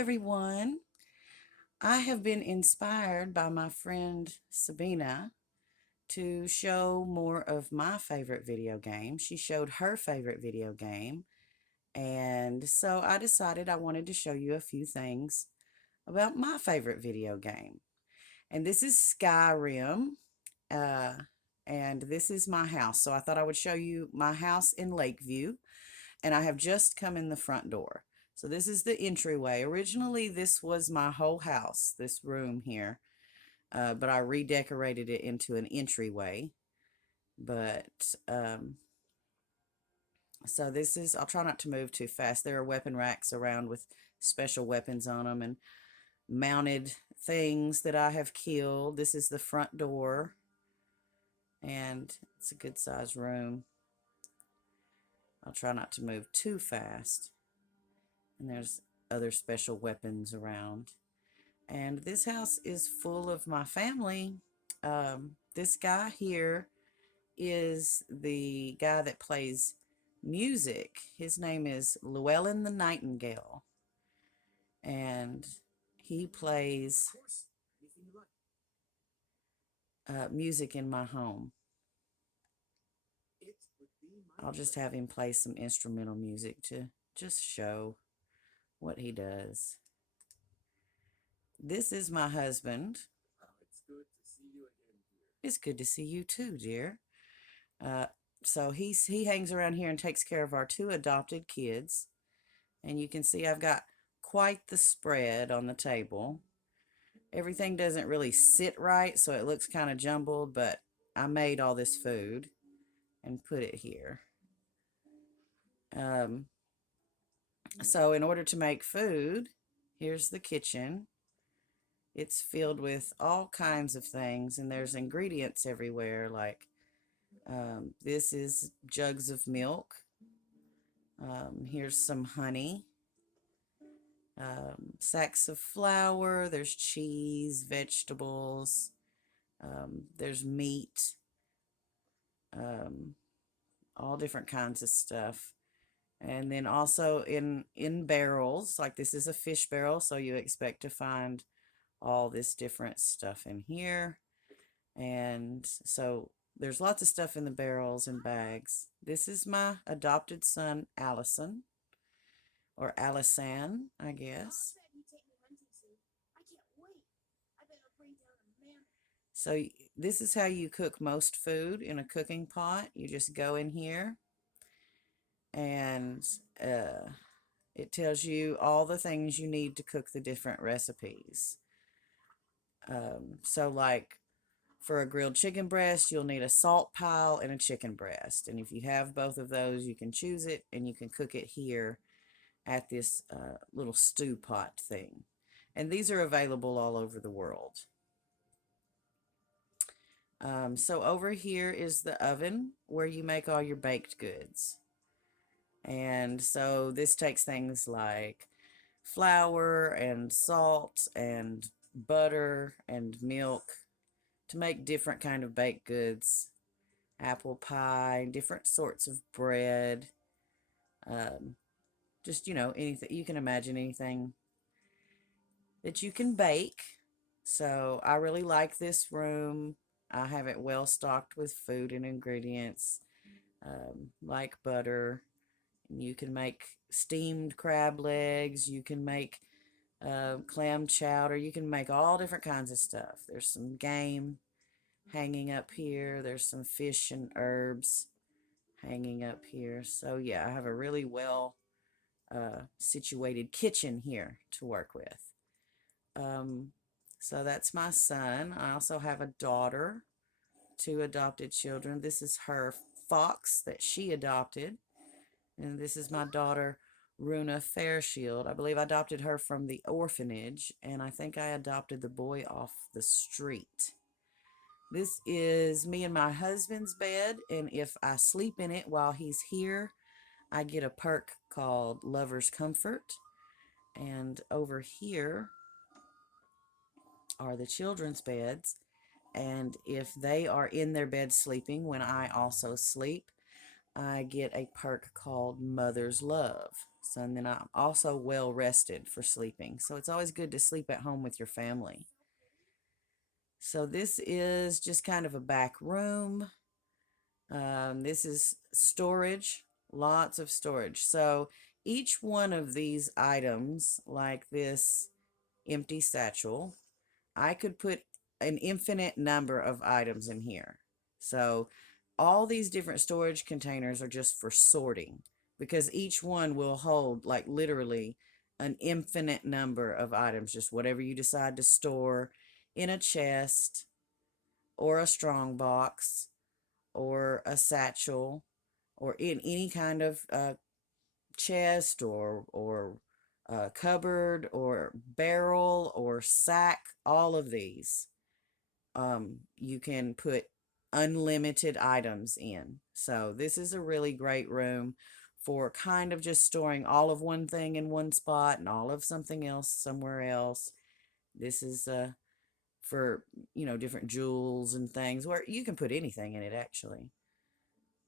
everyone. I have been inspired by my friend Sabina to show more of my favorite video game. She showed her favorite video game, and so I decided I wanted to show you a few things about my favorite video game. And this is Skyrim, uh, and this is my house. So I thought I would show you my house in Lakeview, and I have just come in the front door. So this is the entryway. Originally, this was my whole house, this room here, but I redecorated it into an entryway. But so this is, I'll try not to move too fast. There are weapon racks around with special weapons on them and mounted things that I have killed. This is the front door, and it's a good sized room. I'll try not to move too fast. And there's other special weapons around. And this house is full of my family. This guy here is the guy that plays music. His name is Llewellyn the Nightingale. And he plays music in my home. I'll just have him play some instrumental music to just show what he does. This is my husband. It's good to see you too, dear. Uh, so he hangs around here and takes care of our two adopted kids. And you can see I've got quite the spread on the table. Everything doesn't really sit right, so it looks kind of jumbled, but I made all this food and put it here. So in order to make food, here's the kitchen. It's filled with all kinds of things, and there's ingredients everywhere. Like this is jugs of milk. Here's some honey. Sacks of flour. There's cheese, vegetables. There's meat. All different kinds of stuff. And then also in barrels, like this is a fish barrel, so you expect to find all this different stuff in here. And so there's lots of stuff in the barrels and bags. This is my adopted son, Allison, or Alisan, I guess. So this is how you cook most food in a cooking pot. You just go in here and it tells you all the things you need to cook the different recipes. So like for a grilled chicken breast, you'll need a salt pile and a chicken breast. And if you have both of those, you can choose it and you can cook it here at this little stew pot thing. And these are available all over the world. So over here is the oven where you make all your baked goods. And so this takes things like flour and salt and butter and milk to make different kind of baked goods, apple pie, different sorts of bread, just, anything you can imagine, anything that you can bake. So I really like this room. I have it well stocked with food and ingredients, like butter. You can make steamed crab legs. You can make clam chowder. You can make all different kinds of stuff. There's some game hanging up here. There's some fish and herbs hanging up here. So yeah, I have a really well situated kitchen here to work with. So that's my son. I also have a daughter, two adopted children. This is her fox that she adopted. And this is my daughter, Runa Fairshield. I believe I adopted her from the orphanage, and I think I adopted the boy off the street. This is me and my husband's bed, and if I sleep in it while he's here, I get a perk called Lover's Comfort. And over here are the children's beds. And if they are in their bed sleeping when I also sleep, I get a perk called Mother's Love. So, and then I'm also well rested for sleeping. So it's always good to sleep at home with your family. So this is just kind of a back room. This is storage, lots of storage. So each one of these items, like this empty satchel, I could put an infinite number of items in here. So all these different storage containers are just for sorting because each one will hold like literally an infinite number of items, just whatever you decide to store in a chest or a strong box or a satchel or in any kind of chest or cupboard or barrel or sack. All of these you can put unlimited items in. So this is a really great room for kind of just storing all of one thing in one spot and all of something else somewhere else. This is for, different jewels and things where you can put anything in it actually.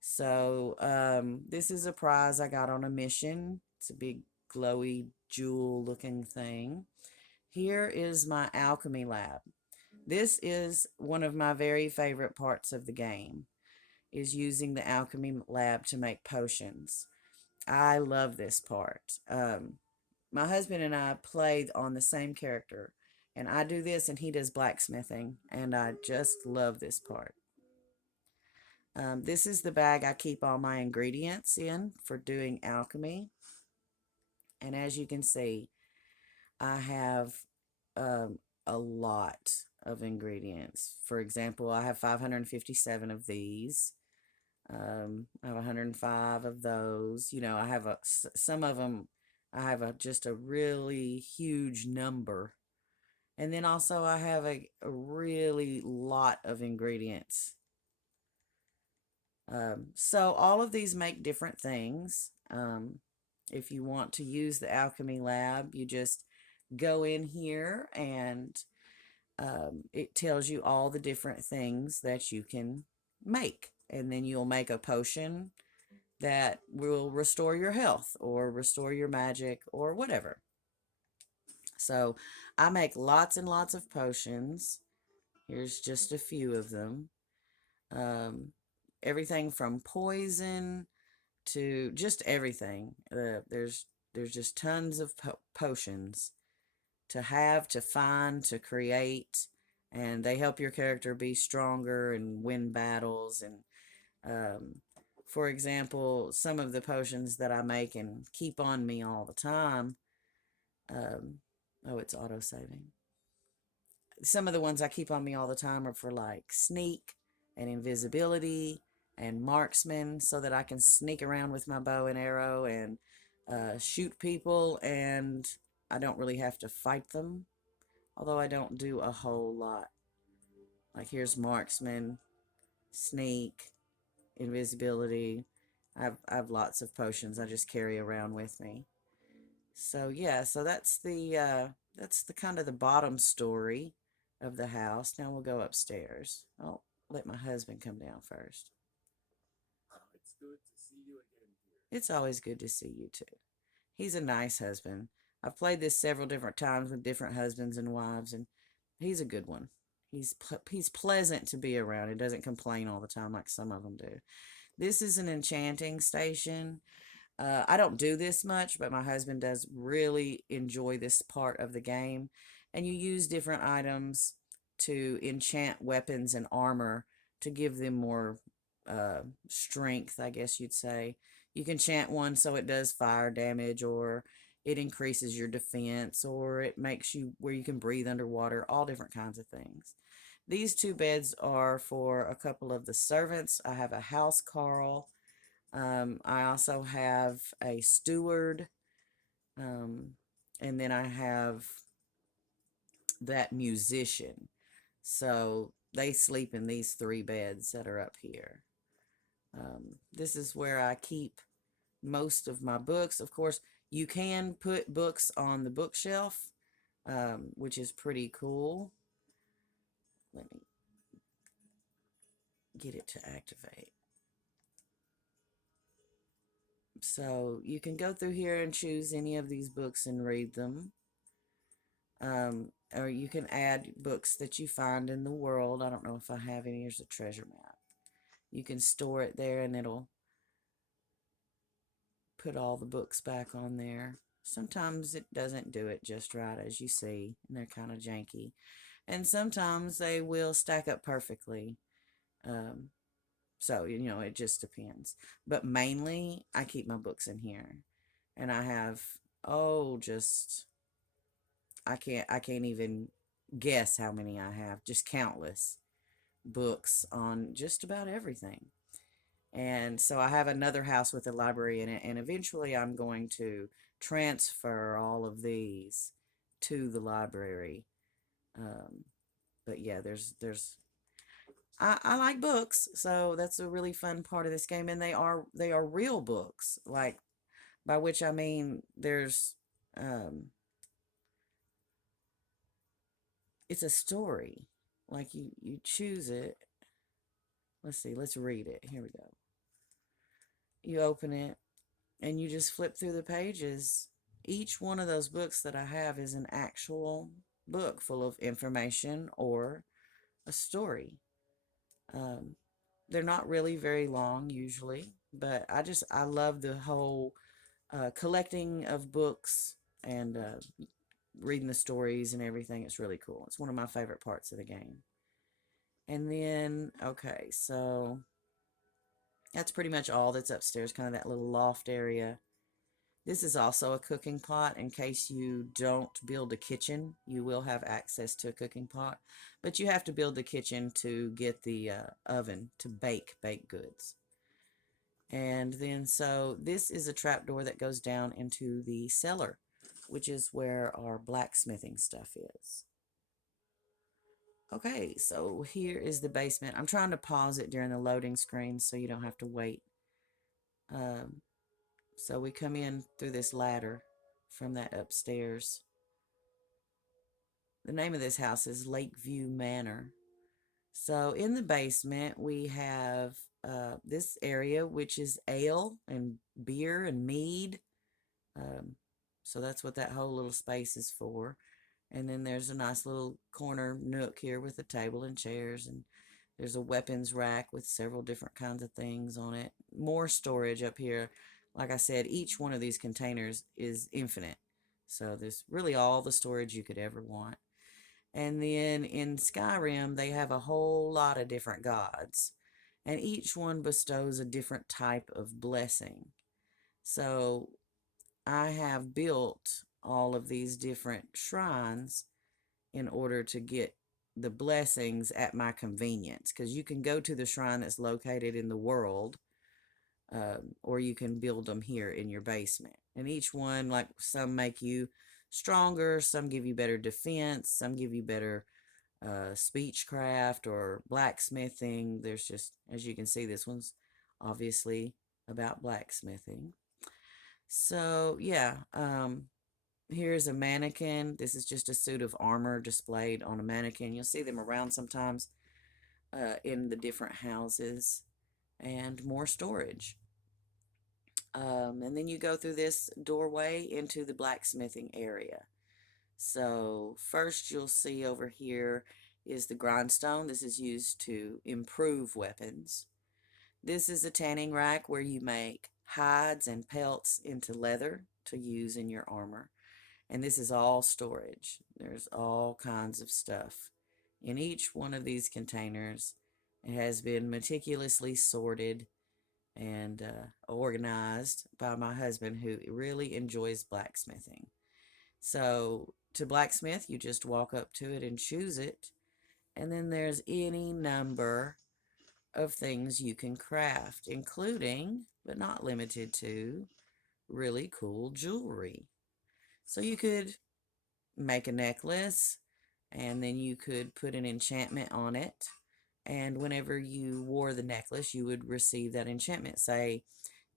So this is a prize I got on a mission. It's a big glowy jewel looking thing. Here is my alchemy lab. This is one of my very favorite parts of the game, is using the alchemy lab to make potions. I love this part. My husband and I played on the same character, and I do this and he does blacksmithing, and I just love this part. This is the bag I keep all my ingredients in for doing alchemy. And as you can see, I have a lot of ingredients. For example, I have 557 of these. I have 105 of those. I have some of them. I have just a really huge number. And then also I have a really lot of ingredients. So all of these make different things. If you want to use the alchemy lab, you just go in here and it tells you all the different things that you can make. And then you'll make a potion that will restore your health or restore your magic or whatever. So I make lots and lots of potions. Here's just a few of them. Um, Everything from poison to just everything. There's just tons of potions to have, to find, to create, and they help your character be stronger and win battles. And for example, some of the potions that I make and keep on me all the time. Um, oh, it's auto saving. Some of the ones I keep on me all the time are for like sneak and invisibility and marksman, so that I can sneak around with my bow and arrow and shoot people, and I don't really have to fight them, although I don't do a whole lot. Like here's marksman, sneak, invisibility. I have lots of potions I just carry around with me. So yeah, so that's the kind of the bottom story of the house. Now we'll go upstairs. I'll let my husband come down first. It's good to see you again here. It's always good to see you too. He's a nice husband. I've played this several different times with different husbands and wives, and he's a good one. He's pleasant to be around. He doesn't complain all the time like some of them do. This is an enchanting station. I don't do this much, but my husband does really enjoy this part of the game. And you use different items to enchant weapons and armor to give them more strength, I guess you'd say. You can chant one so it does fire damage, or it increases your defense, or it makes you where you can breathe underwater, all different kinds of things. These two beds are for a couple of the servants. I have a house carl. I also have a steward, um, and then I have that musician. So they sleep in these three beds that are up here. This is where I keep most of my books. Of course, you can put books on the bookshelf, which is pretty cool. Let me get it to activate. So you can go through here and choose any of these books and read them. Or you can add books that you find in the world. I don't know if I have any. Here's a treasure map. You can store it there and it'll put all the books back on there. Sometimes it doesn't do it just right, as you see, and they're kind of janky. And sometimes they will stack up perfectly. Um, so, it just depends. But mainly, I keep my books in here. And I have, just, I can't even guess how many I have, just countless books on just about everything. And so I have another house with a library in it, and eventually I'm going to transfer all of these to the library. Um, but yeah, I like books, so that's a really fun part of this game, and they are real books, like, by which I mean there's um, it's a story. Like you choose it. Let's see, let's read it. Here we go. You open it and you just flip through the pages. Each one of those books that I have is an actual book full of information or a story. Um, they're not really very long usually, but I love the whole collecting of books and reading the stories and everything. It's really cool. It's one of my favorite parts of the game. And then, okay, so that's pretty much all that's upstairs, kind of that little loft area. This is also a cooking pot. In case you don't build a kitchen, you will have access to a cooking pot. But you have to build the kitchen to get the oven to bake baked goods. And then, so this is a trapdoor that goes down into the cellar, which is where our blacksmithing stuff is. Okay, so here is the basement. I'm trying to pause it during the loading screen so you don't have to wait. Um, so we come in through this ladder from that upstairs. The name of this house is Lakeview Manor. So in the basement, we have this area, which is ale and beer and mead. Um, so that's what that whole little space is for. And then there's a nice little corner nook here with a table and chairs, and there's a weapons rack with several different kinds of things on it. More storage up here. Like I said, each one of these containers is infinite. So there's really all the storage you could ever want. And then in Skyrim, they have a whole lot of different gods, and each one bestows a different type of blessing. So I have built all of these different shrines in order to get the blessings at my convenience, because you can go to the shrine that's located in the world, or you can build them here in your basement. And each one, like, some make you stronger, some give you better defense, some give you better speechcraft or blacksmithing. There's just, as you can see, this one's obviously about blacksmithing. So yeah, here's a mannequin. This is just a suit of armor displayed on a mannequin. You'll see them around sometimes in the different houses. And more storage. And then you go through this doorway into the blacksmithing area. So first you'll see over here is the grindstone. This is used to improve weapons. This is a tanning rack where you make hides and pelts into leather to use in your armor. And this is all storage. There's all kinds of stuff in each one of these containers. It has been meticulously sorted and organized by my husband, who really enjoys blacksmithing. So to blacksmith, you just walk up to it and choose it. And then there's any number of things you can craft, including, but not limited to, really cool jewelry. So you could make a necklace, and then you could put an enchantment on it. And whenever you wore the necklace, you would receive that enchantment. Say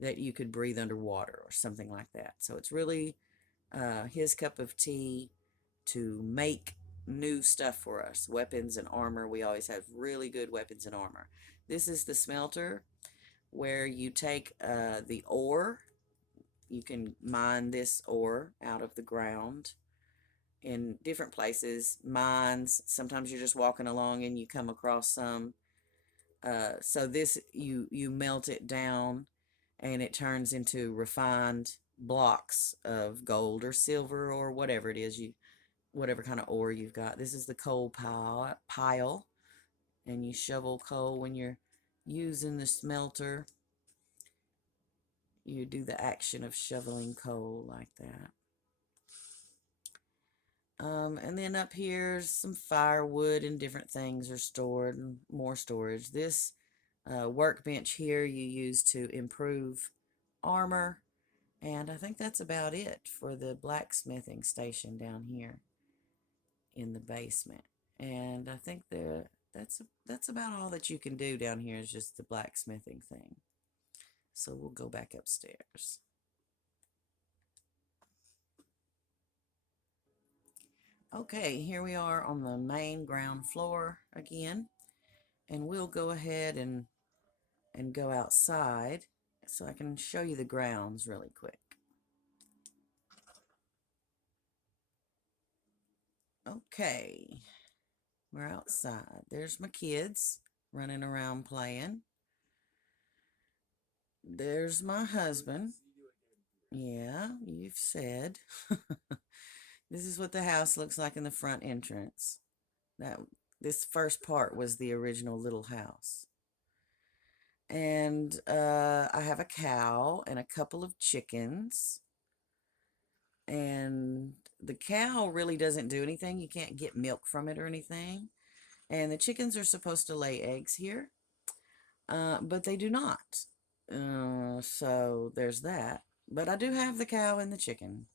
that you could breathe underwater or something like that. So it's really his cup of tea to make new stuff for us. Weapons and armor. We always have really good weapons and armor. This is the smelter where you take the ore You can mine this ore out of the ground in different places, mines. Sometimes you're just walking along and you come across some. So this you melt it down, and it turns into refined blocks of gold or silver or whatever it is whatever kind of ore you've got. This is the coal pile, and you shovel coal when you're using the smelter. You do the action of shoveling coal like that. And then up here, some firewood and different things are stored, and more storage. This workbench here you use to improve armor, and I think that's about it for the blacksmithing station down here in the basement. And I think that's about all that you can do down here is just the blacksmithing thing. So we'll go back upstairs. Okay, here we are on the main ground floor again, and we'll go ahead and go outside so I can show you the grounds really quick. Okay, we're outside. There's my kids running around playing. There's my husband. Yeah, you've said. This is what the house looks like in the front entrance. This first part was the original little house. And I have a cow and a couple of chickens. And the cow really doesn't do anything. You can't get milk from it or anything. And the chickens are supposed to lay eggs here, but they do not. So there's that. But I do have the cow and the chicken.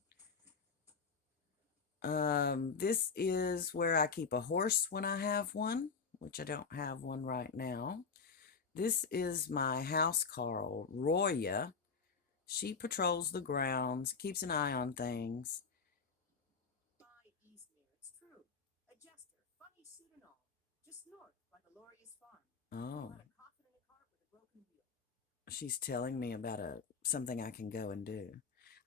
This is where I keep a horse when I have one, which I don't have one right now. This is my house Carl, Roya. She patrols the grounds, keeps an eye on things. Oh. She's telling me about something I can go and do.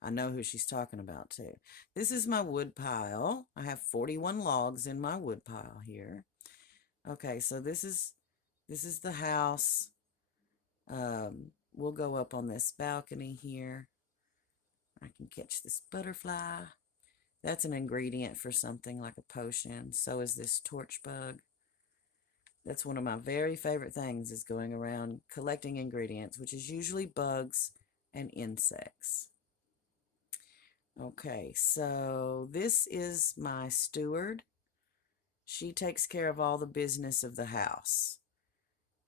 I know who she's talking about too. This is my wood pile. I have 41 logs in my wood pile here. Okay, so this is the house. We'll go up on this balcony here. I can catch this butterfly. That's an ingredient for something like a potion. So is this torch bug. That's one of my very favorite things, is going around collecting ingredients, which is usually bugs and insects. Okay, so this is my steward. She takes care of all the business of the house.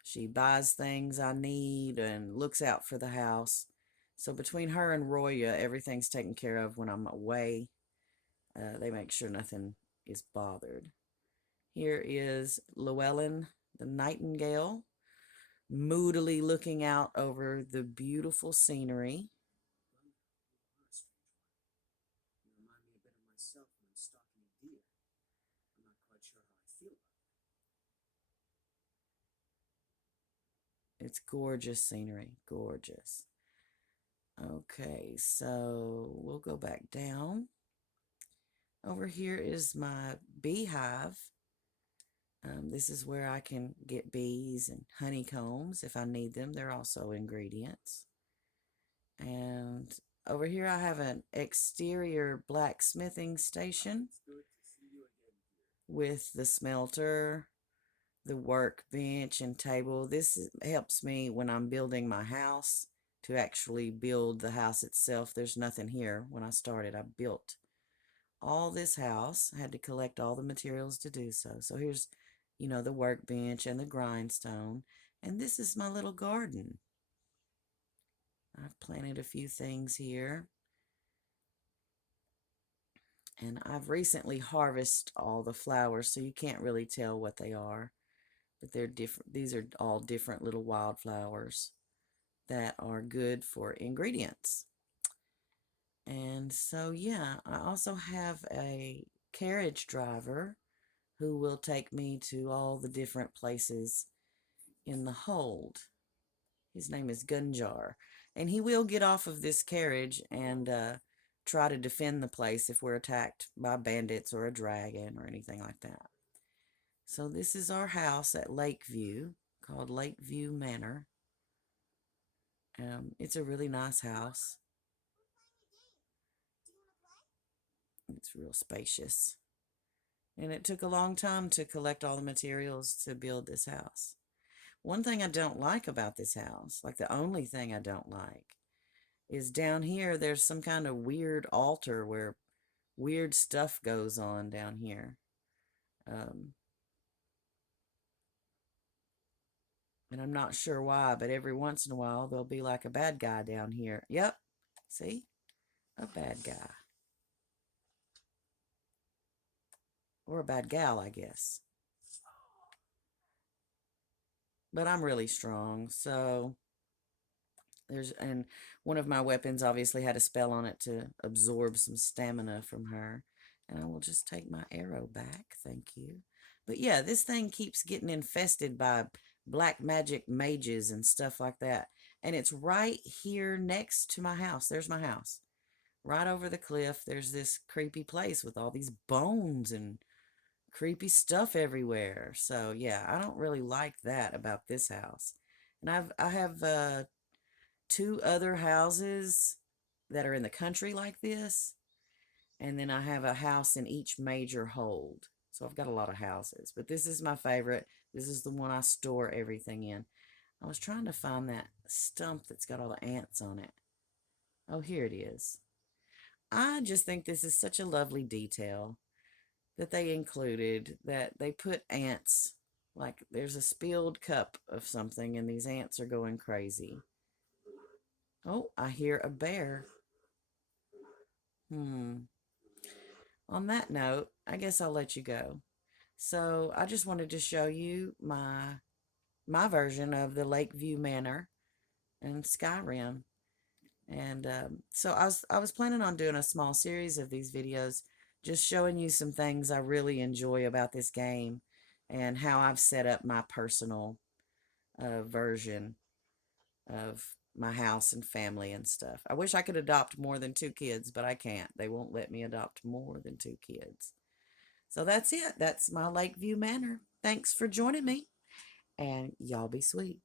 She buys things I need and looks out for the house. So between her and Roya, everything's taken care of when I'm away. They make sure nothing is bothered. Here is Llewellyn, the nightingale, moodily looking out over the beautiful scenery. It's gorgeous scenery, gorgeous. Okay, so we'll go back down. Over here is my beehive. This is where I can get bees and honeycombs if I need them. They're also ingredients. And over here I have an exterior blacksmithing station with the smelter, the workbench and table. This helps me when I'm building my house to actually build the house itself. There's nothing here. When I started, I built all this house. I had to collect all the materials to do so. So here's, the workbench and the grindstone. And this is my little garden. I've planted a few things here. And I've recently harvested all the flowers, so you can't really tell what they are. But they're different. These are all different little wildflowers that are good for ingredients. And so, yeah, I also have a carriage driver who will take me to all the different places in the hold. His name is Gunjar. And he will get off of this carriage and try to defend the place if we're attacked by bandits or a dragon or anything like that. So this is our house at Lakeview, called Lakeview Manor. It's a really nice house. It's real spacious. And it took a long time to collect all the materials to build this house. One thing I don't like about this house, like the only thing I don't like, is down here there's some kind of weird altar where weird stuff goes on down here. Um, and I'm not sure why, but every once in a while there'll be like a bad guy down here. Yep, see? A bad guy. Or a bad gal, I guess. But I'm really strong, so and one of my weapons obviously had a spell on it to absorb some stamina from her. And I will just take my arrow back, thank you. But yeah, this thing keeps getting infested by black magic mages and stuff like that. And it's right here next to my house. There's my house. Right over the cliff, there's this creepy place with all these bones and creepy stuff everywhere. So yeah, I don't really like that about this house. And I have two other houses that are in the country like this, and then I have a house in each major hold. So I've got a lot of houses, but this is my favorite. This is the one I store everything in. I was trying to find that stump that's got all the ants on it. Oh, here it is. I just think this is such a lovely detail that they included, that they put ants, like there's a spilled cup of something and these ants are going crazy. Oh, I hear a bear. Hmm. On that note, I guess I'll let you go. So I just wanted to show you my version of the Lakeview Manor in Skyrim. And so I was planning on doing a small series of these videos, just showing you some things I really enjoy about this game and how I've set up my personal version of my house and family and stuff. I wish I could adopt more than two kids, but I can't. They won't let me adopt more than two kids. So that's it. That's my Lakeview Manor. Thanks for joining me, and y'all be sweet.